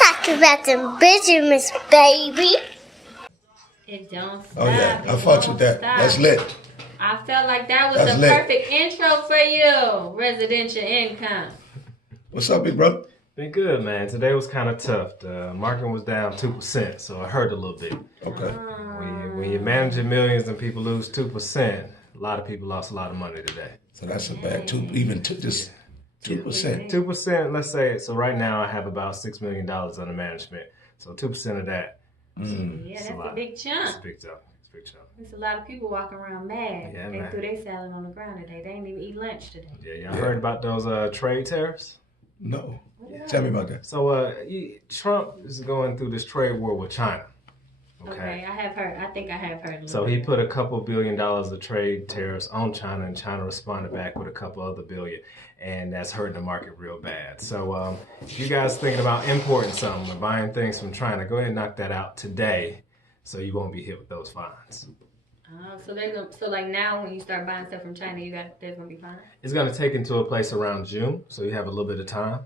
talking about them Benjamins, baby. It don't stop. Oh yeah, I fucks with that. Stop. That's lit. I felt like that was That's the lit. perfect intro for you. Residential income. What's up, big brother? Been good, man. Today was kind of tough. The market was down 2%, so it hurt a little bit. Okay. When you're managing millions and people lose 2%, a lot of people lost a lot of money today. So that's a bad just 2%. 2%, let's say. So right now I have about $6 million under management. So 2% of that. Yeah, that's a big chunk. It's a big chunk. There's a lot of people walking around mad. Yeah, they man. threw their salad on the ground today. They didn't even eat lunch today. Yeah, y'all heard about those trade tariffs? No. Tell me about that. So Trump is going through this trade war with China. Okay, I have heard. I think I have heard. So he put a couple $1 billion of trade tariffs on China, and China responded back with a couple other billion, and that's hurting the market real bad. So you guys thinking about importing something or buying things from China, go ahead and knock that out today, so you won't be hit with those fines. So like now when you start buying stuff from China, there's gonna be fines. It's gonna take into a place around June, so you have a little bit of time.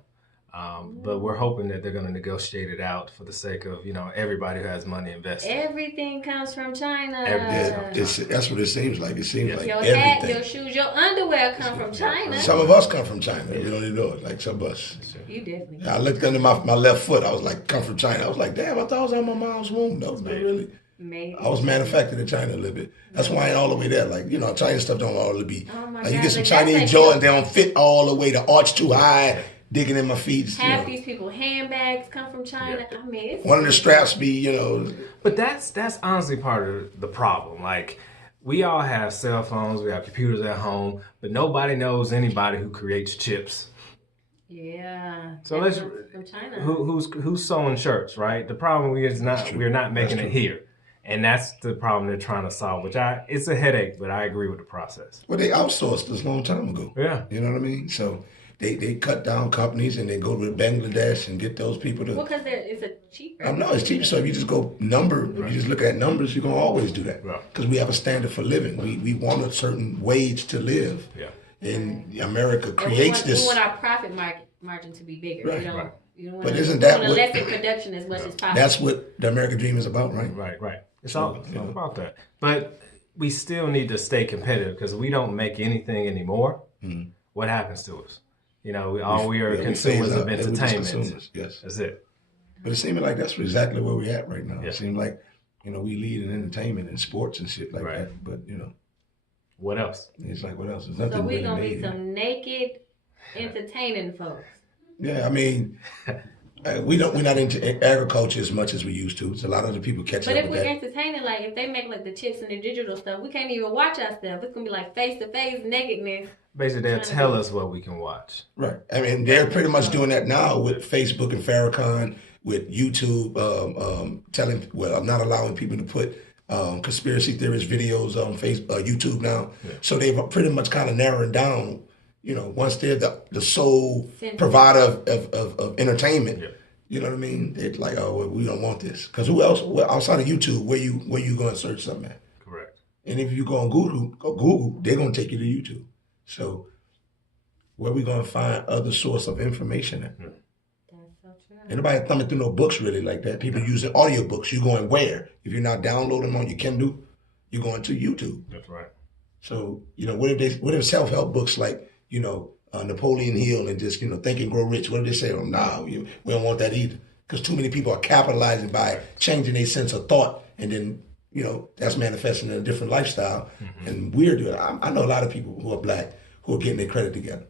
But we're hoping that they're going to negotiate it out for the sake of, everybody who has money invested. Everything comes from China. That's what it seems like. It seems like your everything. hat, your shoes, your underwear come from China. Some of us come from China. You don't even know it. Like some of us. You definitely. I looked under my left foot. I was like, come from China. I was like, damn, I thought I was on my mom's womb. No, not really. Maybe. I was manufactured in China a little bit. That's why I ain't all the way there. Like, Chinese stuff don't all the be. Oh my like, you God, get some like, Chinese like Jordans, they don't fit all the way. The arch too high, digging in my feet. Half these people handbags come from China. Yeah. I mean, it's one of the straps be, But that's honestly part of the problem. Like, we all have cell phones, we have computers at home, but nobody knows anybody who creates chips. Yeah. So let's from China. Who's sewing shirts, right? The problem is we're not making it here. And that's the problem they're trying to solve, which it's a headache, but I agree with the process. Well, they outsourced this a long time ago. Yeah. You know what I mean? So they cut down companies and they go to Bangladesh and get those people to... Well, because it's a cheaper. No, it's cheaper. So if you just go if you just look at numbers, you're going to always do that. Because we have a standard for living. We want a certain wage to live. Yeah. And America creates this... We want our profit margin to be bigger. Right. You don't But isn't that what... lessen production as much as possible. That's what the American dream is about, right? Right. It's all about that. But we still need to stay competitive because if we don't make anything anymore, what happens to us? We are consumers of entertainment. Yes. That's it. But it seems like that's exactly where we're at right now. Yeah. It seems like, we lead in entertainment and sports and shit like that. But, what else? It's like, what else? There's nothing so we're really going to made be some naked, entertaining folks. Yeah, I mean... we're not into agriculture as much as we used to. So a lot of the people catch up with that. But if we're entertaining, like if they make like the chips and the digital stuff, we can't even watch our stuff. It's gonna be like face-to-face nakedness. Basically, they'll tell us what we can watch. Right. I mean, they're pretty much doing that now with Facebook and Farrakhan, with YouTube not allowing people to put conspiracy theorist videos on YouTube now. Yeah. So they've pretty much kind of narrowing down. Once they're the sole provider of entertainment, you know what I mean? It's like, oh, well, we don't want this. Because who else, outside of YouTube, where you going to search something at? Correct. And if you go on Google, they're going to take you to YouTube. So where we going to find other source of information at? That's so true. Ain't nobody thumbing through no books really like that. People using audiobooks. You going where? If you're not downloading them on your Kindle, you're going to YouTube. That's right. So, what if self-help books like, Napoleon Hill and just, Think and Grow Rich. What do they say? Oh, no, we don't want that either. Because too many people are capitalizing by changing their sense of thought. And then, that's manifesting in a different lifestyle. Mm-hmm. And we're doing it. I know a lot of people who are black who are getting their credit together.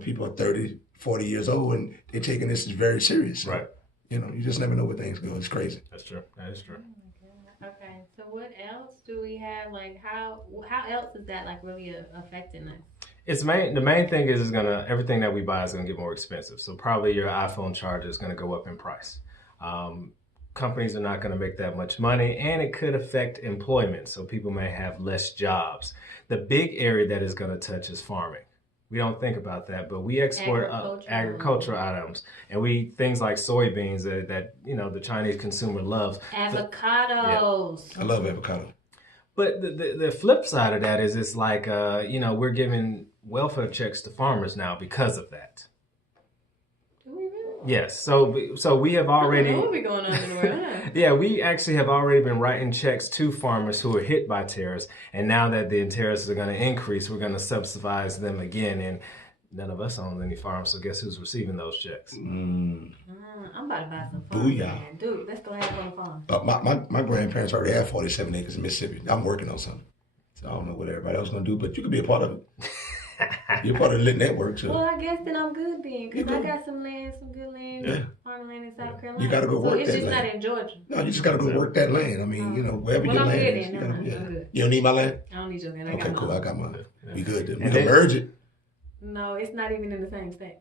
People are 30, 40 years old and they're taking this very serious. Right. You just never know where things go. It's crazy. That's true. That is true. Okay, so what else do we have? Like, how else is that like really affecting us? The main thing is everything that we buy is gonna get more expensive. So probably your iPhone charger is gonna go up in price. Companies are not gonna make that much money, and it could affect employment. So people may have less jobs. The big area that is gonna touch is farming. We don't think about that, but we export agricultural items, and things like soybeans that the Chinese consumer loves. Avocados. I love avocado. But the flip side of that is it's like we're giving welfare checks to farmers now because of that. Do we really? Yes. So we have already. What be going on in the world? Huh? Yeah, we actually have already been writing checks to farmers who are hit by tariffs, and now that the tariffs are going to increase, we're going to subsidize them again. And none of us own any farms, so guess who's receiving those checks? I'm about to buy some farm. Booyah. Dude, let's go have on farm. My grandparents already have 47 acres in Mississippi. I'm working on something. So I don't know what everybody else is going to do, but you could be a part of it. You're part of the LITT Network. So. Well, I guess then I'm good then, because I got some land, some good land, farmland in South Carolina. You got to go work that land. So it's just not in Georgia. No, you just got to go work that land. I mean, wherever your land is. I'm good. You don't need my land? I don't need your land. Okay, cool. I got mine. We good then. We And can merge it. No, it's not even in the same state.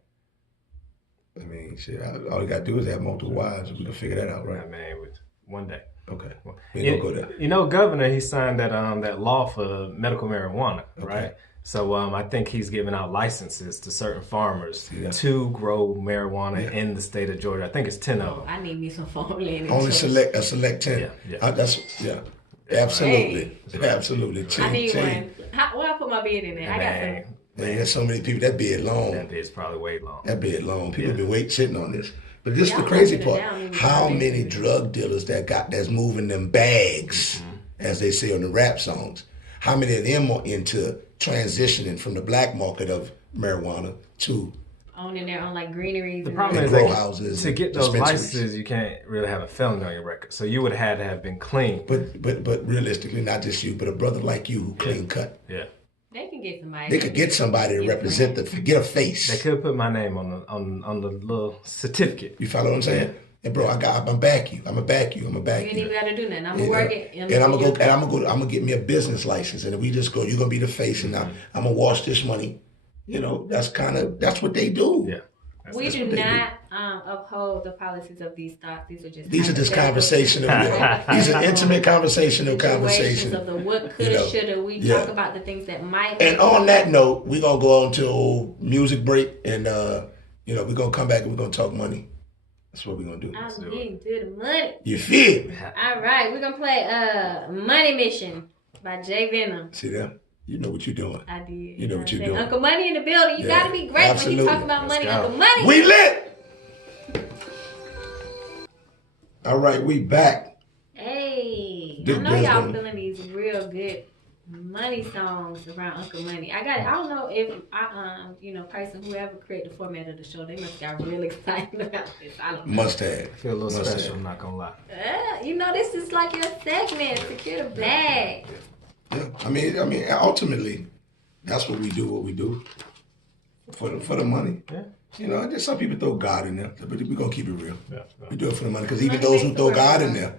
I mean, shit, all you got to do is have multiple wives. We can figure that out, right? I mean, one day. Okay. We ain't going to go there. Governor, he signed that law for medical marijuana, right? So I think he's giving out licenses to certain farmers to grow marijuana in the state of Georgia. I think it's 10 of them. I need me some farmland. Only select 10. Absolutely. Hey. Absolutely. 10, I need 10. one. Where I put my bed in there? I got some. Man, there's so many people. That bed long. That bed's probably way long. That bed long. People have been sitting on this. But this is the crazy part. How many drug dealers that's moving them bags, as they say on the rap songs? How many of them are into transitioning from the black market of marijuana to owning their own like greeneries? The problem is grow houses to get those licenses, you can't really have a felony on your record. So you would have had to have been clean. But realistically, not just you, but a brother like you who clean cut. Yeah. They can get somebody. They could get somebody to represent get a face. They could put my name on the little certificate. You follow what I'm saying? And bro, I'm back you. I'm gonna back you. You ain't even gotta do nothing. I'm gonna work it. And I'm gonna get me a business license. And if we just go, you're gonna be the face, and I'm gonna wash this money. That's what they do. Yeah. We do not uphold the policies of these thoughts. These are just conversational. These are intimate conversational conversations of the what coulda, shoulda. We talk about the things that might. And on that note, we're gonna go on to a music break, and we're gonna come back and we're gonna talk money. That's what we're gonna do. I'm getting to the money. You feel? All right, we're gonna play Money Mission by Jay Venom. See that? You know what you're doing. I did. You know what you're doing. Uncle Money in the building. You gotta be great when you talk about money. Uncle Money. We lit. All right, we back. Hey, I know y'all feeling these real good money songs around Uncle Money. I don't know if person whoever created the format of the show, they must got real excited about this. I don't know. Must have. I feel a little special. I'm not gonna lie. This is like your segment. Secure the bag. Yeah, I mean, ultimately, that's what we do. What we do for the money. Yeah. Just some people throw God in there, but we're gonna keep it real. Yeah. We do it for the money, because even those who throw God in there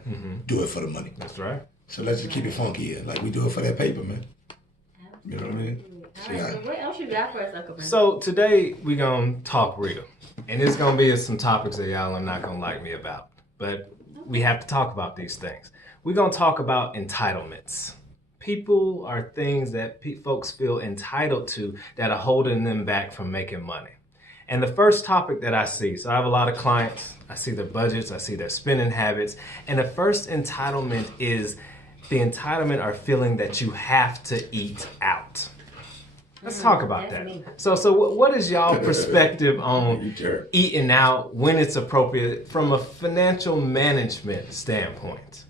do it for the money. That's right. So let's just keep it funky here. Like we do it for that paper, man. You know what I mean? All right, so what else you got for us, Uncle? So today we're gonna talk real, and it's gonna be some topics that y'all are not gonna like me about, but we have to talk about these things. We're gonna talk about entitlements. People are things that folks feel entitled to that are holding them back from making money. And the first topic that I see, so I have a lot of clients, I see their budgets, I see their spending habits, and the first entitlement is the entitlement or feeling that you have to eat out. Let's talk about that. So what is y'all perspective on eating out when it's appropriate from a financial management standpoint?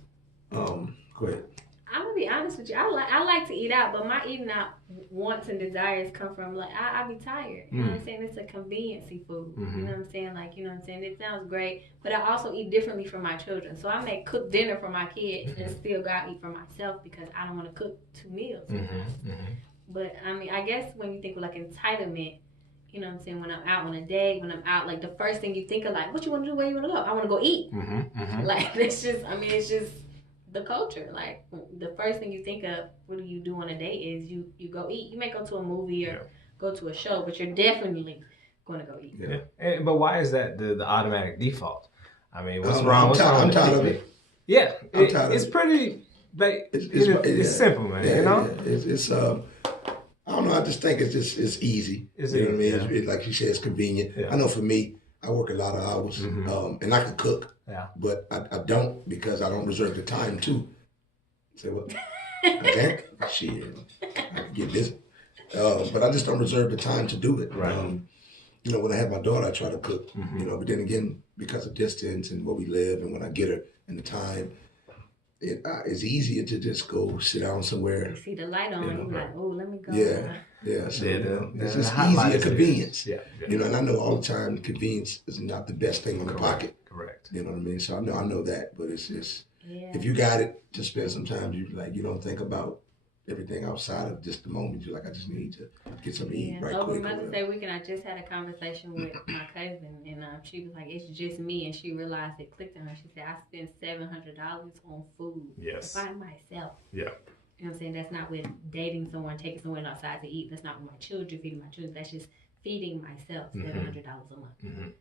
Go ahead. I'm gonna be honest with you. I like to eat out, but my eating out wants and desires come from like I be tired. You know what I'm saying? It's a conveniency food. You know what I'm saying? Like, you know what I'm saying? It sounds great, but I also eat differently from my children. So I may cook dinner for my kids and still go out and eat for myself because I don't want to cook 2 meals. But I mean, I guess when you think of like entitlement, you know what I'm saying? When I'm out on a day, when I'm out, like the first thing you think of, like, what you want to do? Where you want to go? I want to go eat. Like it's just the culture. Like the first thing you think of, what do you do on a day is you go eat. You may go to a movie or go to a show, but you're definitely going to go eat. But why is that the automatic default? I mean, what's wrong? I'm tired of it. Yeah, it's pretty. It's simple, man. Yeah, you know, it's I don't know. I just think it's easy. You know what I mean? It's, like you said, it's convenient. Yeah. I know for me, I work a lot of hours, and I can cook. Yeah. But I don't, because I don't reserve the time to. Say what? I can't. Shit. I can get this. But I just don't reserve the time to do it. Right. You know, when I have my daughter, I try to cook. You know, but then again, because of distance and where we live, and when I get her and the time, it's easier to just go sit down somewhere. You see the light on, you're like, oh, let me go. Yeah. So it's the just hot easier convenience. Yeah. You know, and I know all the time convenience is not the best thing in the pocket. Correct. You know what I mean? So I know that, but it's just if you got it to spend some time, you don't think about everything outside of just the moment. You're like, I just need to get something to eat right over quick. Mother's Day weekend, I just had a conversation with my cousin, and she was like, it's just me, and she realized it clicked on her. She said, I spend $700 on food by myself. Yeah. You know what I'm saying? That's not with dating someone, taking someone outside to eat. That's not with my children, feeding my children. That's just feeding myself, $700 a month. And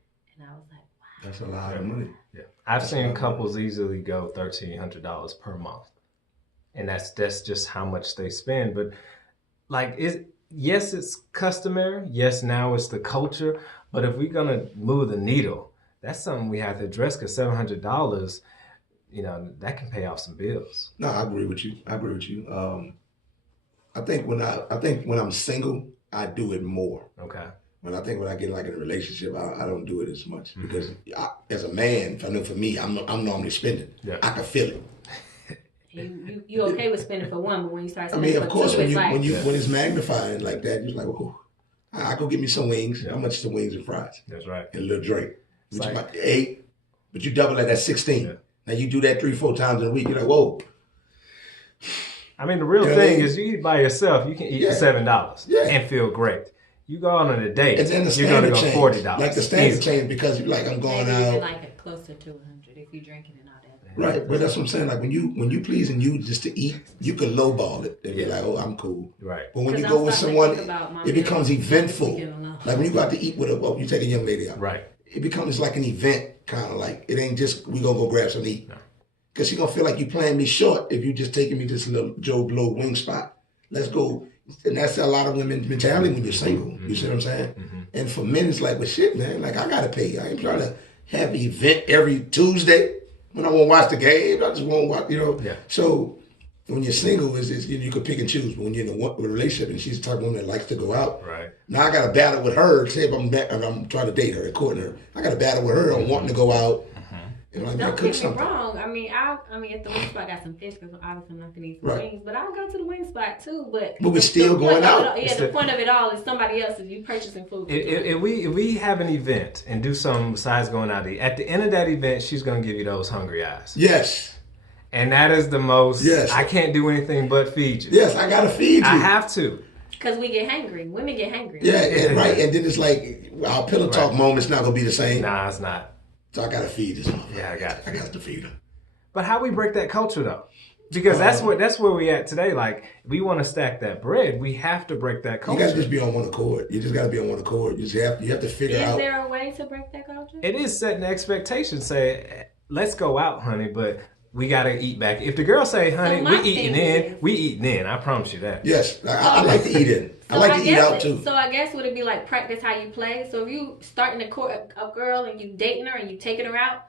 I was like, wow. That's a lot of money. Yeah. I've seen couples easily go $1,300 per month. And that's just how much they spend. But like, yes, it's customary. Yes, now it's the culture. But if we're going to move the needle, that's something we have to address, because $700, you know, that can pay off some bills. No, I agree with you. I think when I'm single, I do it more. Okay. When I get like in a relationship, I don't do it as much because as a man, I know for me, I'm normally spending. Yeah. I can feel it. You okay with spending for one, but when you start spending of for course, two, when it's magnifying like that, you're like, oh, I go get me some wings. Yeah. How much is the wings and fries? That's right. And a little drink. Which is 8, but you double that, that's 16. Yeah. Now you do that 3-4 times in a week, you're like, whoa. I mean, the real thing is you eat by yourself, you can eat for $7 and feel great. You go out on a date, and then the you're going to go $40. Like the standard change because you're like, I'm going out. Maybe like it closer to 100 if you're drinking and all that. Right, but that's what I'm saying. Like when you pleasing you just to eat, you can lowball it and be like, oh, I'm cool. Right. But when you go with someone, it becomes eventful. Like when you go out to eat with you take a young lady out. Right. It becomes like an event, kind of like it ain't just we gonna go grab something to eat. No. Because she gonna feel like you playing me short if you just taking me to this little Joe Blow wing spot. Let's go. And that's a lot of women's mentality when you're single. You see what I'm saying? And for men, it's like, well, shit, man. Like I gotta pay. I ain't trying to have an event every Tuesday. When I want to watch the game, I just want to watch, you know. Yeah. So when you're single, you can pick and choose. But when you're in a relationship and she's the type of woman that likes to go out, right. Now I got to battle with her. Say if I'm trying to date her, courting her, I got to battle with her on wanting to go out. You know, don't get me wrong. I mean, at the wing spot, I got some fish because obviously I'm not gonna eat some wings. But I'll go to the wing spot too. But we're still going out. The point of it all is somebody else is you purchasing food. If we have an event and do something besides going out to eat, at the end of that event, she's gonna give you those hungry eyes. Yes. And that is the most. Yes. I can't do anything but feed you. Yes, I gotta feed you. I have to. Because we get hangry. Women get hangry. Yeah, right. And then it's like our pillow talk moment's not gonna be the same. Nah, it's not. So I gotta feed this motherfucker. Yeah, I got to feed her. But how we break that culture though? Because that's where we at today. Like we want to stack that bread. We have to break that culture. You gotta just be on one accord. You just gotta be on one accord. You have to figure out. Is there a way to break that culture? It is setting the expectation. Say, let's go out, honey, but we gotta eat back. If the girl say, honey, we eating in. I promise you that. Yes, I like to eat in. I like to eat out too. So I guess would it be like practice how you play? So if you starting to court a girl and you dating her and you taking her out,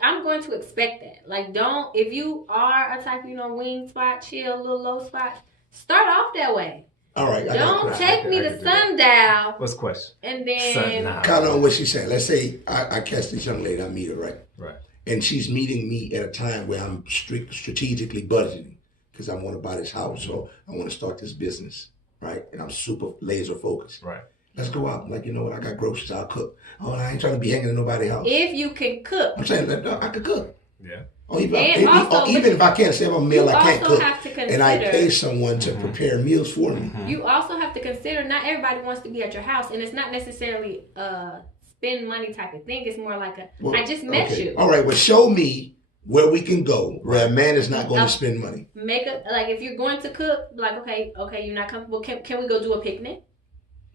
I'm going to expect that. Like if you are a type, wing spot, chill, little low spot, start off that way. All right. Don't take me to sundown. What's the question? And then kind of on what she's saying. Let's say I catch this young lady, I meet her, right? Right. And she's meeting me at a time where I'm strategically budgeting because I want to buy this house or I want to start this business. Right, and I'm super laser focused. Right, let's go out. Like, you know what? I got groceries. I'll cook. Oh, I ain't trying to be hanging in nobody's house. If you can cook, I'm saying that I could cook. Yeah. Or even if I can't say I'm a meal, I can't cook. And I pay someone to prepare meals for me. You also have to consider not everybody wants to be at your house, and it's not necessarily a spend money type of thing. It's more like I just met you. All right. Well, show me where we can go where a man is not going to spend money. If you're going to cook, like, okay, you're not comfortable. Can we go do a picnic?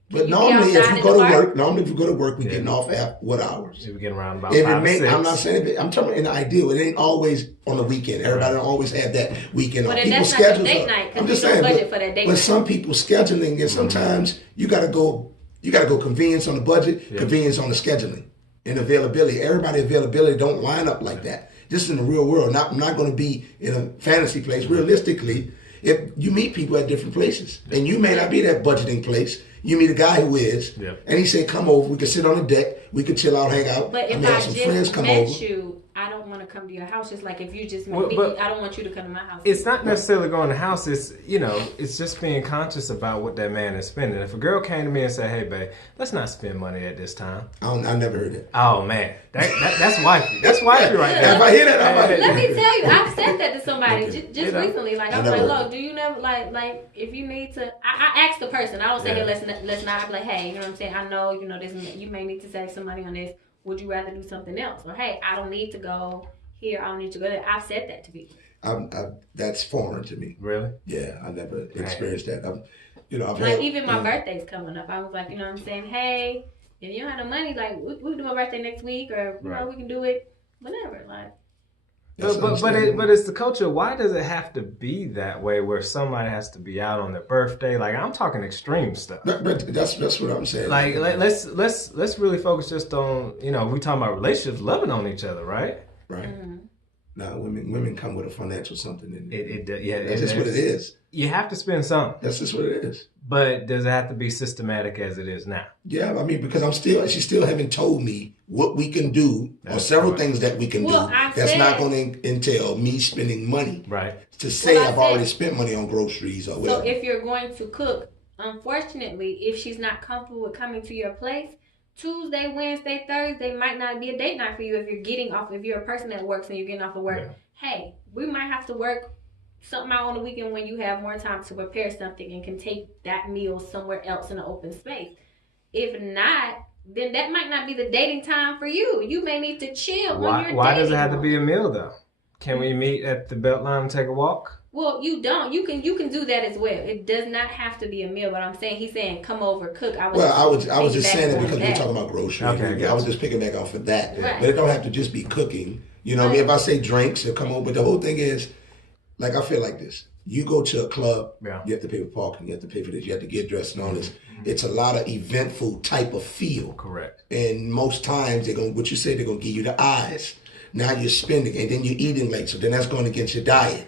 But normally, if you go to work, we getting off at what hours? We getting around about 5 or 6. I'm not saying I'm talking in the ideal. It ain't always on the weekend. Everybody don't always have that weekend off. But that's not date night. I'm just saying. Budget for that date night. But some people scheduling, and sometimes you got to go convenience on the budget, convenience on the scheduling, and availability. Everybody availability don't line up like that. This is in the real world. I'm not going to be in a fantasy place. Realistically, if you meet people at different places, and you may not be that budgeting place, You meet a guy who is, Yep. and he said, "Come over. We can sit on the deck. We can chill out, hang out. But if have I some just friends come met over." you, I don't want to come to your house. Just like if you just met Well, me, but I don't want you to come to my house. It's not necessarily going to the house. It's, it's just being conscious about what that man is spending. If a girl came to me and said, "Hey, babe, let's not spend money at this time." I never heard that. Oh man, that's wifey. That's wifey right there. If I hear that, I might. Let me tell you, I've said that to somebody Okay. just recently. Like I was I like, never- "Look, do you never like if you need to?" I ask the person. I don't say, Yeah. "Hey, let's not." I'm like, "Hey, you know what I'm saying? I know, this. You may need to save some money on this. Would you rather do something else?" Or, "Hey, I don't need to go here. I don't need to go there." I've said that to people. That's foreign to me. Really? Yeah, I never experienced that. I've Like had, even my birthday's coming up. I was like, you know what I'm saying? "Hey, if you don't have the money, like we can do my birthday next week, or you know we can do it whenever." Like. That's But understandable. it's the culture. Why does it have to be that way where somebody has to be out on their birthday? Like I'm talking extreme stuff. But that's what I'm saying. Like let's really focus just on we talking about relationships, loving on each other, right? Right. Mm-hmm. Now, women come with a financial something in it. That's That's just what it is. You have to spend something, That's just what it is. but does it have to be systematic as it is now? Yeah, I mean, because she still haven't told me what we can do, or That's several right. things that we can Well, do. I That's said- not going to entail me spending money. Right. To say Well, I I've said- already spent money on groceries or So whatever. if you're going to cook, unfortunately, if she's not comfortable with coming to your place, Tuesday, Wednesday, Thursday might not be a date night for you if you're a person that works and you're getting off of work. Yeah. Hey, we might have to work something out on the weekend when you have more time to prepare something and can take that meal somewhere else in an open space. If not, then that might not be the dating time for you. You may need to chill when you're Why does it dating have to be a more. meal though? Can we meet at the Beltline and take a walk? Well, you don't. You can do that as well. It does not have to be a meal. But I'm saying he's saying come over, cook. I was just saying it because we're that. talking about groceries. Okay, I was gotcha. just picking back off of that. Right. But it don't have to just be cooking. You know what I mean? If I say drinks, they'll come over. But the whole thing is, like, I feel like this. You go to a club, Yeah. you have to pay for parking, you have to pay for this, you have to get dressed and all this. It's a lot of eventful type of feel. Correct. And most times they're gonna give you the eyes. Now you're spending, and then you're eating late, so then that's going against your diet.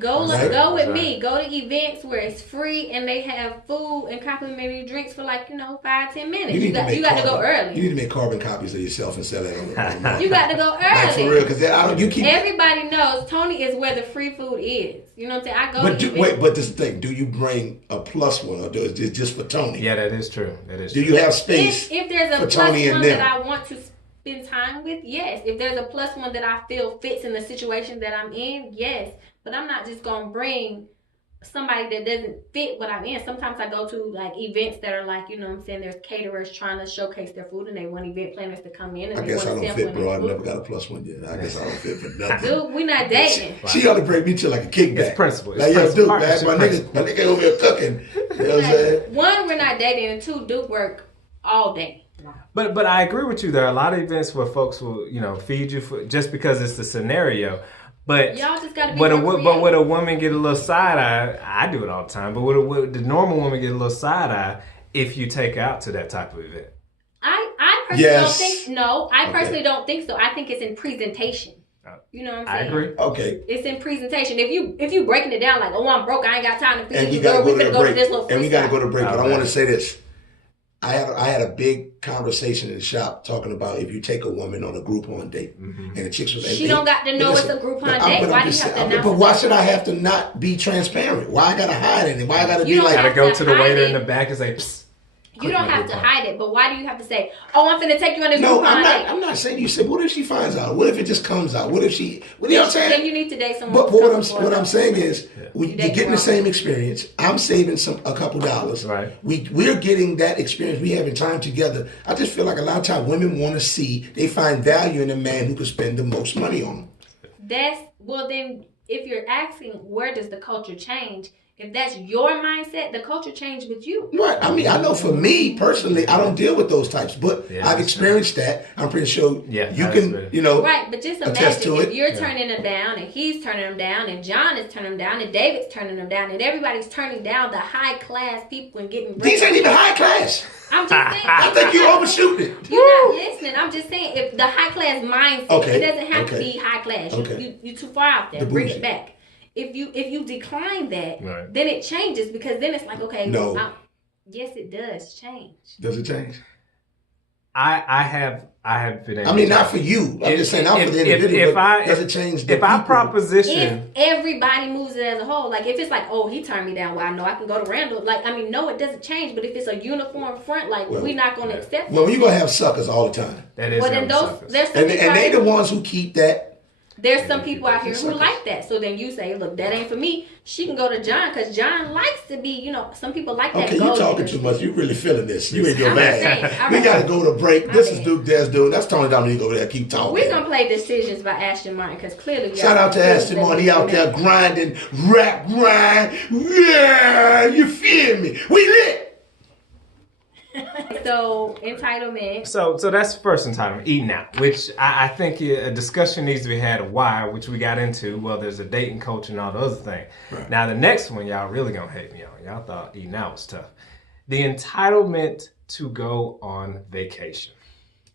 Go Right. with Right. me. Go to events where it's free and they have food and complimentary drinks for 5-10 minutes. You got to go You early. need to make carbon copies of yourself and sell that on You got to go like for early. real, because you keep. Everybody knows Tony is where the free food is. You know what I'm saying? I go to events. But this is the thing. Do you bring a plus one, or is it just for Tony? Yeah, that is true. That is Do true. you have space? If there's a for plus Tony and one them? that I want to spend time with, yes. If there's a plus one that I feel fits in the situation that I'm in, yes. But I'm not just gonna bring somebody that doesn't fit what I'm in. Sometimes I go to events that are you know what I'm saying, there's caterers trying to showcase their food and they want event planners to come in and I they guess I want to don't sample fit, bro. I've food. never got a plus one yet. I guess I don't fit for nothing. Dude, we're not dating. She ought to bring me to a kickback. It's principle. It's Like, yo, principle. dude, man, Partnership my nigga over here cooking. You know what I'm saying? One, we're not dating, and two, Duke work all day. But I agree with you. There are a lot of events where folks will feed you just because it's the scenario. But Y'all just gotta be but more would a woman get a little side eye? I do it all the time. But would the normal woman get a little side eye if you take her out to that type of event? I personally Yes. don't think no. I Okay. personally don't think so. I think it's in presentation. You know what I'm I saying? agree. Okay. It's in presentation. If you breaking it down I'm broke, I ain't got time to feed And you. we gotta Girl, go we to finna the go to break. this little And we gotta freestyle. go to break. But I Okay. want to say this. I had a big conversation in the shop talking about if you take a woman on a Groupon date, and the chicks was She don't got to know it's a Groupon date. Why do you have to announce But it? why should I have to not be transparent? Why I gotta hide it? Why I gotta You be don't like? have Gotta go to to the hide waiter it. in the back and say, Psst, You don't have to Groupon. hide it, but why do you have to say, "Oh, I'm finna take you on a No, Groupon I'm date"? not saying you said. What if she finds out? What if it just comes out? What if she? What you know what I'm saying? Then you need to date someone. But who's what comfortable I'm enough. saying is, you're date getting the wrong. same experience. I'm saving a couple dollars. Right. We're getting that experience. We having time together. I just feel like a lot of times women want to see. They find value in a man who can spend the most money on them. Then if you're asking where does the culture change, if that's your mindset, the culture changed with you. Right. I mean, I know for me personally, I don't deal with those types, but Yeah, I've that's experienced that. I'm pretty sure Yeah, you that's can. fair. You know. Right, but just attest imagine to if it. you're turning them down and he's turning them down and John is turning them down and David's turning them down and everybody's turning down the high class people and getting These ain't even high class. I'm just saying. I think you're overshooting it. You're not listening. I'm just saying if the high class mindset, Okay, it doesn't have to okay, be high class. okay. You too far out there. The Bring bougie. it back. If you decline that, Right. then it changes because then it's like, okay, No. Yes, it does change. Does it change? I have been able I mean, to not for you. I'm just saying, not for the individual. Does it change the if I people? proposition? If everybody moves it as a whole, like if it's like, oh, he turned me down, well, I know I can go to Randall. Like, I mean, no, it doesn't change. But if it's a uniform front, like we're not going to accept. Well, you're gonna have suckers all the time. That is. Well, then there's some and they the ones who keep that. There's some people out here who like that. So then you say, look, that ain't for me. She can go to John because John likes to be, you know, some people like that. Okay, you talking too much. You really feeling this. You in your bag. We got to go to break. This is Duke Deasil. That's Tony Dominique over there. Keep talking. We're going to play Decisions by Ashton Martin because clearly shout out to Ashton Martin. He out there grinding, rap grind. Yeah, you feel me? We lit. So entitlement. So that's the first entitlement, eating out, which I think a discussion needs to be had of why, which we got into. Well, there's a dating culture and all the other things. Right. Now the next one, y'all really gonna hate me on. Y'all thought eating out was tough. The entitlement to go on vacation.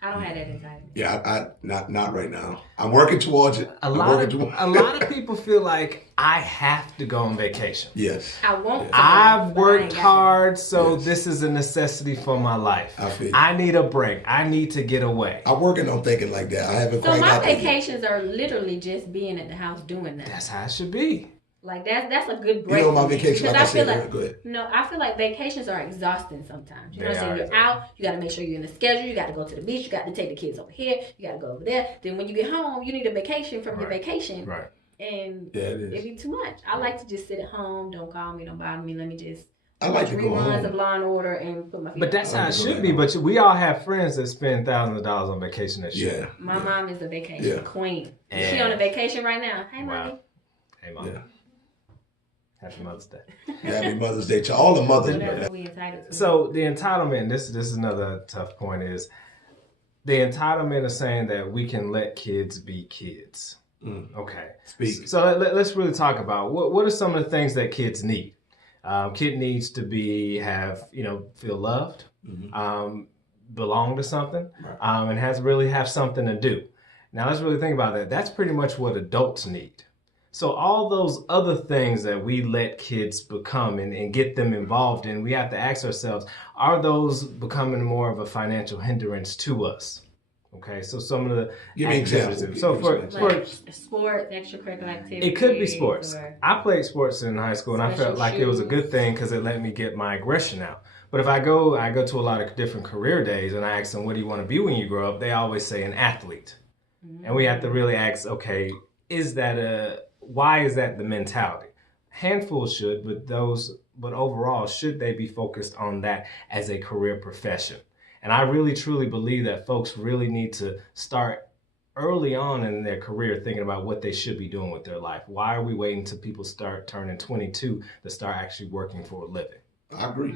I don't have that entitlement. Yeah, I not right now. I'm working towards it. A lot of people feel like I have to go on vacation. Yes. I won't. I've worked hard, so this is a necessity for my life. I need a break. I need to get away. I'm working on thinking like that. I haven't quite got that. So my vacations are literally just being at the house doing that. That's how it should be. Like that's a good break. You know, my vacation, like I said, like, go ahead. No, I feel like vacations are exhausting sometimes. You know what I'm saying? You're out, you got to make sure you're in the schedule. You got to go to the beach. You got to take the kids over here. You got to go over there. Then when you get home, you need a vacation from your vacation. Right. And it'd be too much. I like to just sit at home. Don't call me. Don't bother me. Let me just. I like to go home. Of Law and Order and put my feet. But that's how it should be. But we all have friends that spend thousands of dollars on vacation this year. Yeah. My mom is a vacation queen. Is she on a vacation right now? Hey, mommy. Hey, mom. Yeah. Happy Mother's Day. Happy Mother's Day to all the mothers. So the entitlement, this is another tough point, is the entitlement of saying that we can let kids be kids. Okay. Speak. So let's really talk about what are some of the things that kids need. Kid needs to feel loved, belong to something, and have something to do. Now let's really think about that. That's pretty much what adults need. So all those other things that we let kids become and get them involved in, we have to ask ourselves, are those becoming more of a financial hindrance to us? Okay, so some of the examples. So for sports, extracurricular activities. It could be sports. I played sports in high school, and I felt like it was a good thing because it let me get my aggression out. But if I go to a lot of different career days, and I ask them, what do you want to be when you grow up? They always say an athlete. And we have to really ask, okay, why is that the mentality? Handfuls should, but overall, should they be focused on that as a career profession? And I really, truly believe that folks really need to start early on in their career thinking about what they should be doing with their life. Why are we waiting until people start turning 22 to start actually working for a living? I agree.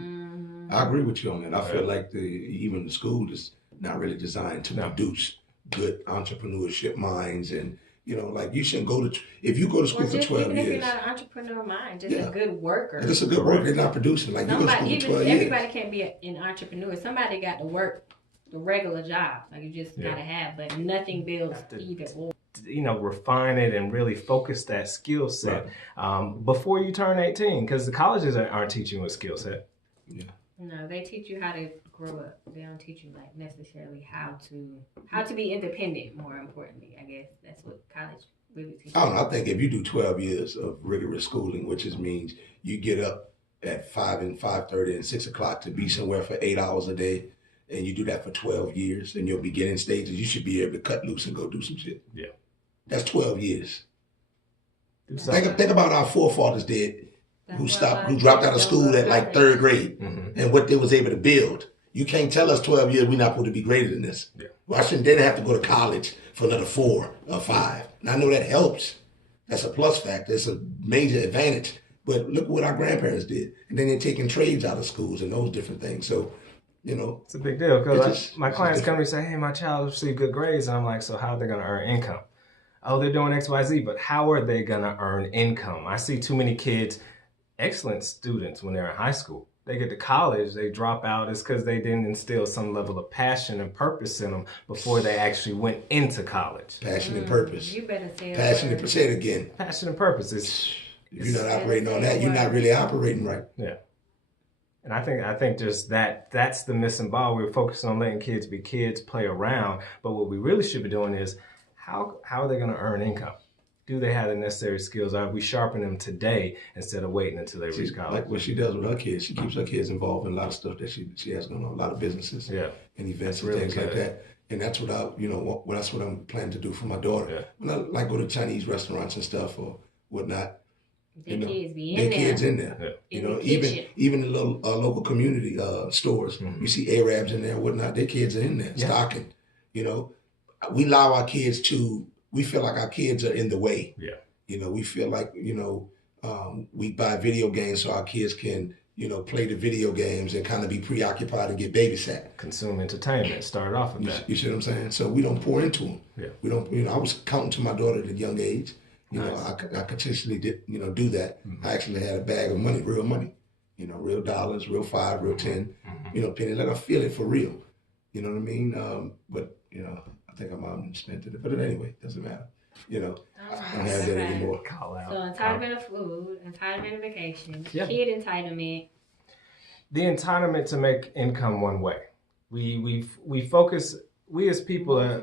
I agree with you on that. I feel like even the school is not really designed to produce good entrepreneurship minds, and you shouldn't go to, if you go to school for 12 even years. If you're not an entrepreneur mind, just a good worker. Just a good worker. They're not producing. Like you go to school for 12 years. Everybody can't be an entrepreneur. Somebody got to work the regular job. Like you just got to have, but nothing builds either or. Refine it and really focus that skill set before you turn 18, because the colleges aren't teaching you a skill set. Yeah. No, they teach you how to grow up. They don't teach you necessarily how to be independent. More importantly, I guess that's what college really teaches. I don't know. I think if you do 12 years of rigorous schooling, which means you get up at 5 and 5:30 and 6 o'clock to be somewhere for 8 hours a day, and you do that for 12 years, in your beginning stages, you should be able to cut loose and go do some shit. Yeah, that's 12 years. Think about our forefathers did. Who dropped out of school at like 3rd grade, and what they was able to build. You can't tell us 12 years we're not going to be greater than this. Yeah. Washington didn't have to go to college for another 4 or 5. And I know that helps. That's a plus factor. It's a major advantage. But look what our grandparents did. And then they're taking trades out of schools and those different things. So, it's a big deal, because my clients come to me and say, hey, my child received good grades. And I'm like, so how are they going to earn income? Oh, they're doing X, Y, Z, but how are they going to earn income? I see too many kids, excellent students when they're in high school. They get to college, they drop out. It's because they didn't instill some level of passion and purpose in them before they actually went into college. Passion and purpose. You better say it. Passion and say it again. Passion and purpose. If you're not operating on that, you're not really operating right. Yeah. And I think just that's the missing ball. We're focusing on letting kids be kids, play around. But what we really should be doing is how are they going to earn income? Do they have the necessary skills? Are we sharpening them today instead of waiting until they reach college? Like what she does with her kids, she keeps her kids involved in a lot of stuff that she has going on, a lot of businesses and events and things like that. And that's what that's what I'm planning to do for my daughter. Yeah. When I like go to Chinese restaurants and stuff or whatnot, kids be their in kids there. in there. In even the little local community stores, you see Arabs in there and whatnot. Their kids are in there stocking. We allow our kids to. We feel like our kids are in the way. Yeah. We feel like we buy video games so our kids can play the video games and kind of be preoccupied and get babysat. Consume entertainment. Started off with that. You see what I'm saying? So we don't pour into them. Yeah. We don't. I was counting to my daughter at a young age. I continuously did, do that. I actually had a bag of money, real money, real dollars, real $5, real 10, penny. Let her feel it for real. You know what I mean? But, I think her mom spent it. But anyway, it doesn't matter. I don't have that anymore. So entitlement of food, entitlement of vacation, kid entitlement. The entitlement to make income one way. We focus. We as people are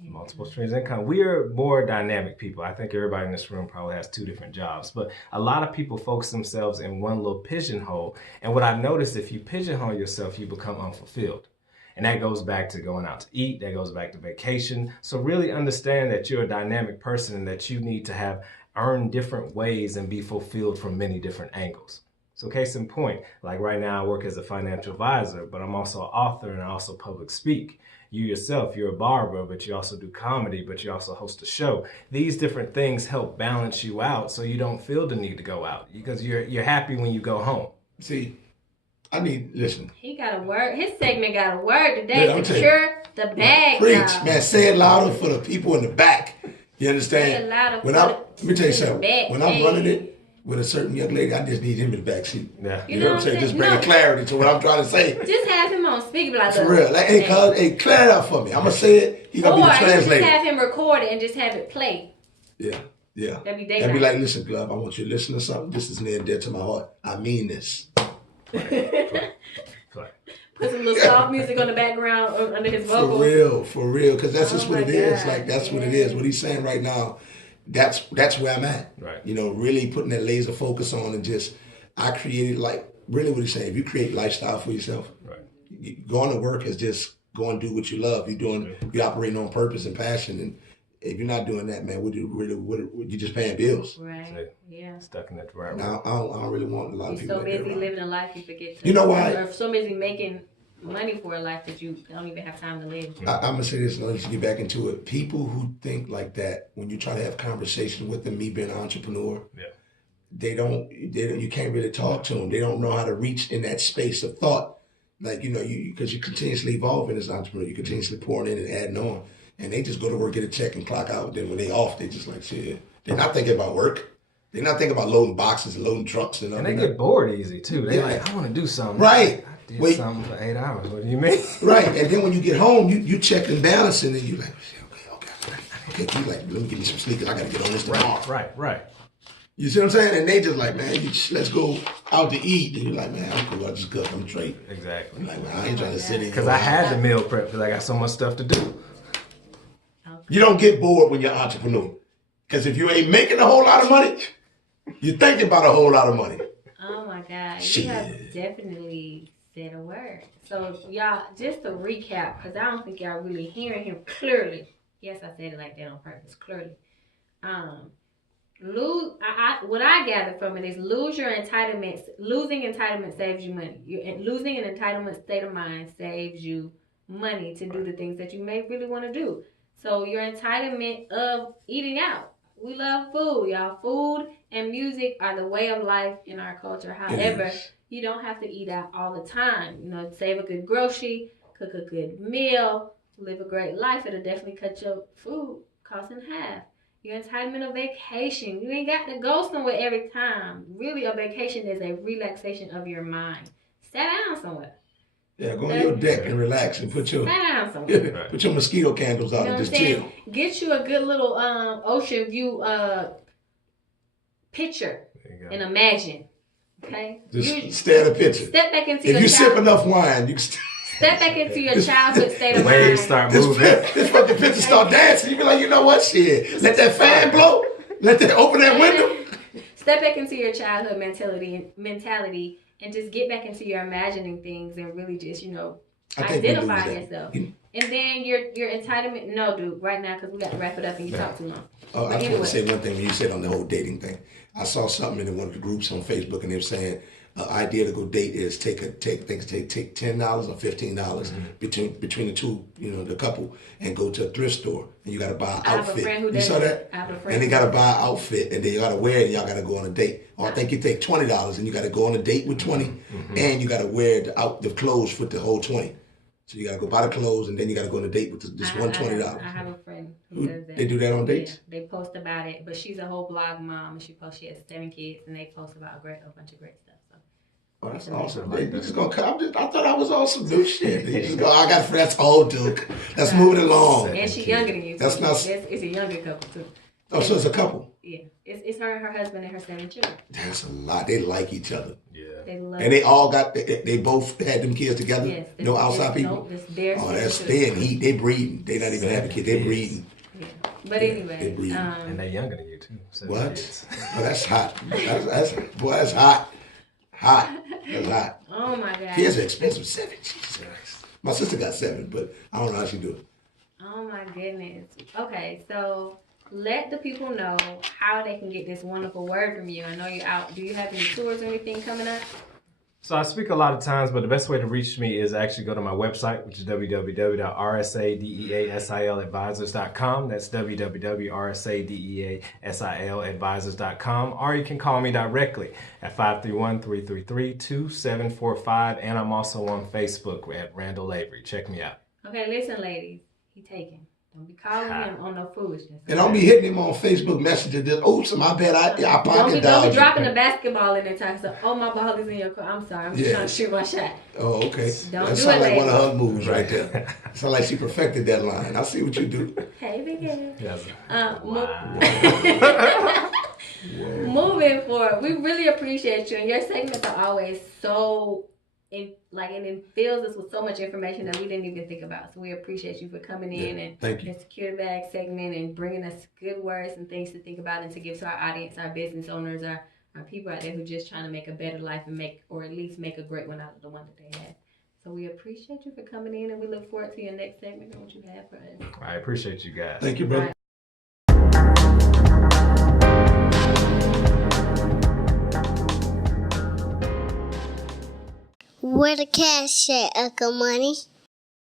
multiple streams of income. We are more dynamic people. I think everybody in this room probably has 2 different jobs, but a lot of people focus themselves in one little pigeonhole. And what I've noticed, if you pigeonhole yourself, you become unfulfilled. And that goes back to going out to eat. That goes back to vacation. So really understand that you're a dynamic person and that you need to have earn different ways and be fulfilled from many different angles. So case in point, like right now I work as a financial advisor, but I'm also an author and I also public speak. You yourself, you're a barber, but you also do comedy, but you also host a show. These different things help balance you out so you don't feel the need to go out because you're happy when you go home. See, listen. He got a word. His segment got a word today. Secure the bag. Preach, man. Say it louder for the people in the back. You understand? Say it louder let me tell you something. When I'm running it with a certain young lady, I just need him in the back seat. Yeah. You know what I'm saying? Just bring clarity to what I'm trying to say. Just have him on speaker like for real. Like, hey, clear it up for me. I'm gonna say it. He gonna be the translator. Or just have him record it and just have it play. Yeah. That'd be like, listen, Glove, I want you to listen to something. This is near and dear to my heart. I mean this. Play. Put some little soft music on the background under his vocals. For real. Because that's just what it is. Like, that's what it is. What he's saying right now, that's where I'm at. Right. Really putting that laser focus on and I created really what he's saying. If you create lifestyle for yourself, going to work is just go and do what you love. You're operating on purpose and passion. And if you're not doing that, man, you're just paying bills. Right. Yeah. Stuck in that right. Now, I don't really want a lot of people. So busy living a life you forget to. You know why? Or so busy making money for a life that you don't even have time to live. I'm gonna say this, and I'll just get back into it. People who think like that, when you try to have conversation with them, me being an entrepreneur, you can't really talk to them. They don't know how to reach in that space of thought. Like, because you're continuously evolving as an entrepreneur, you're continuously pouring in and adding on. And they just go to work, get a check, and clock out. Then when they off, they just like, shit. They're not thinking about work. They're not thinking about loading boxes and loading trucks. And they get bored easy, too. They're like, I want to do something. Right. I did something for 8 hours. What do you mean? Right. And then when you get home, you check and balance, and then you're like, okay. You like, let me get me some sneakers. I got to get on this tomorrow. Right. You see what I'm saying? And they just like, man, let's go out to eat. And you're like, man, I'm cool. I just cook. I'm straight. Exactly. You're like, man, I ain't trying to sit in. Because I had to meal prep because I got so much stuff to do. You don't get bored when you're an entrepreneur. Because if you ain't making a whole lot of money, you're thinking about a whole lot of money. Oh, my God. Shit. You have definitely said a word. So, y'all, just to recap, because I don't think y'all really hearing him clearly. Yes, I said it like that on purpose, clearly. What I gather from it is lose your entitlements. Losing entitlement saves you money. Losing an entitlement state of mind saves you money to do the things that you may really want to do. So your entitlement of eating out. We love food, y'all. Food and music are the way of life in our culture. However, you don't have to eat out all the time. Save a good grocery, cook a good meal, live a great life. It'll definitely cut your food cost in half. Your entitlement of vacation. You ain't got to go somewhere every time. Really, a vacation is a relaxation of your mind. Sit down somewhere. Yeah, go on your deck and relax and put your mosquito candles out and just chill. Get you a good little ocean view picture and imagine Okay? Just stare at the picture. Step back into If your you sip childhood. enough wine, you can Step back into your childhood state of Waves mind. start this, moving. this fucking picture start dancing. You be like, you know what? Shit. Let that fan blow. Let that open that window. Step back into your childhood mentality and just get back into your imagining things and really just, identify yourself. And then your entitlement. No, dude, right now, because we got to wrap it up and you talk too long. Oh, I just want to say one thing when you said on the whole dating thing. I saw something in one of the groups on Facebook, and they were saying the idea to go date is take $10 or $15 between the two, the couple, and go to a thrift store, and you got to buy an outfit. I have a friend who does you saw that? I have a friend. And they got to buy an outfit, and then you got to wear it, and y'all got to go on a date. Or I think you take $20, and you got to go on a date with 20, and you got to wear the clothes with the whole 20. So you gotta go buy the clothes, and then you gotta go on a date with this $20. I have a friend who does that. They do that on dates? Yeah, they post about it, but she's a whole blog mom, and she has 7 kids, and they post about a bunch of great stuff. So. Oh, that's awesome. They just gonna come. I thought I was on some new shit. They just go, I got that's old Duke. Let's move it along. And she's younger than you. That's not. It's a younger couple too. Oh, so it's a couple. Yeah, it's her and her husband and her 7 children. That's a lot. They like each other. Yeah. They love. And they all got. They both had them kids together. Yes, no outside people. No, it's their. Oh, they in heat. They breeding. They not even having kids. They breeding. Yeah. But anyway, they breeding. And they're younger than you too. What? Oh, that's hot. That's hot. Hot. That's hot. Oh my God. Kids are expensive. 7. Jesus Christ. My sister got 7, but I don't know how she do it. Oh my goodness. Okay, so let the people know how they can get this wonderful word from you. I know you're out. Do you have any tours or anything coming up? So I speak a lot of times, but the best way to reach me is actually go to my website, which is www.rsadeasiladvisors.com. That's www.rsadeasiladvisors.com. Or you can call me directly at 531-333-2745. And I'm also on Facebook at Randall Avery. Check me out. Okay, listen, ladies. He taken. Don't be calling him on no foolishness. And don't be hitting him on Facebook Messenger. Just, oops, my bad. I pocket dialed Don't you. be dropping the basketball in there talking. So, my ball is in your car. I'm sorry. I'm just trying to shoot my shot. Oh, okay. Don't that do sounds it, like one of ladies. her moves right there. Sound like she perfected that line. I see what you do. Hey, big head. Yes. Moving forward, we really appreciate you, and your segments are always so it fills us with so much information that we didn't even think about. So we appreciate you for coming in and the Secure the Bag segment and bringing us good words and things to think about and to give to our audience, our business owners, our people out there who are just trying to make a better life and at least make a great one out of the one that they had. So we appreciate you for coming in, and we look forward to your next segment and what you have for us. I appreciate you guys. Thank you, brother. Right. Where the cash at, Uncle Money?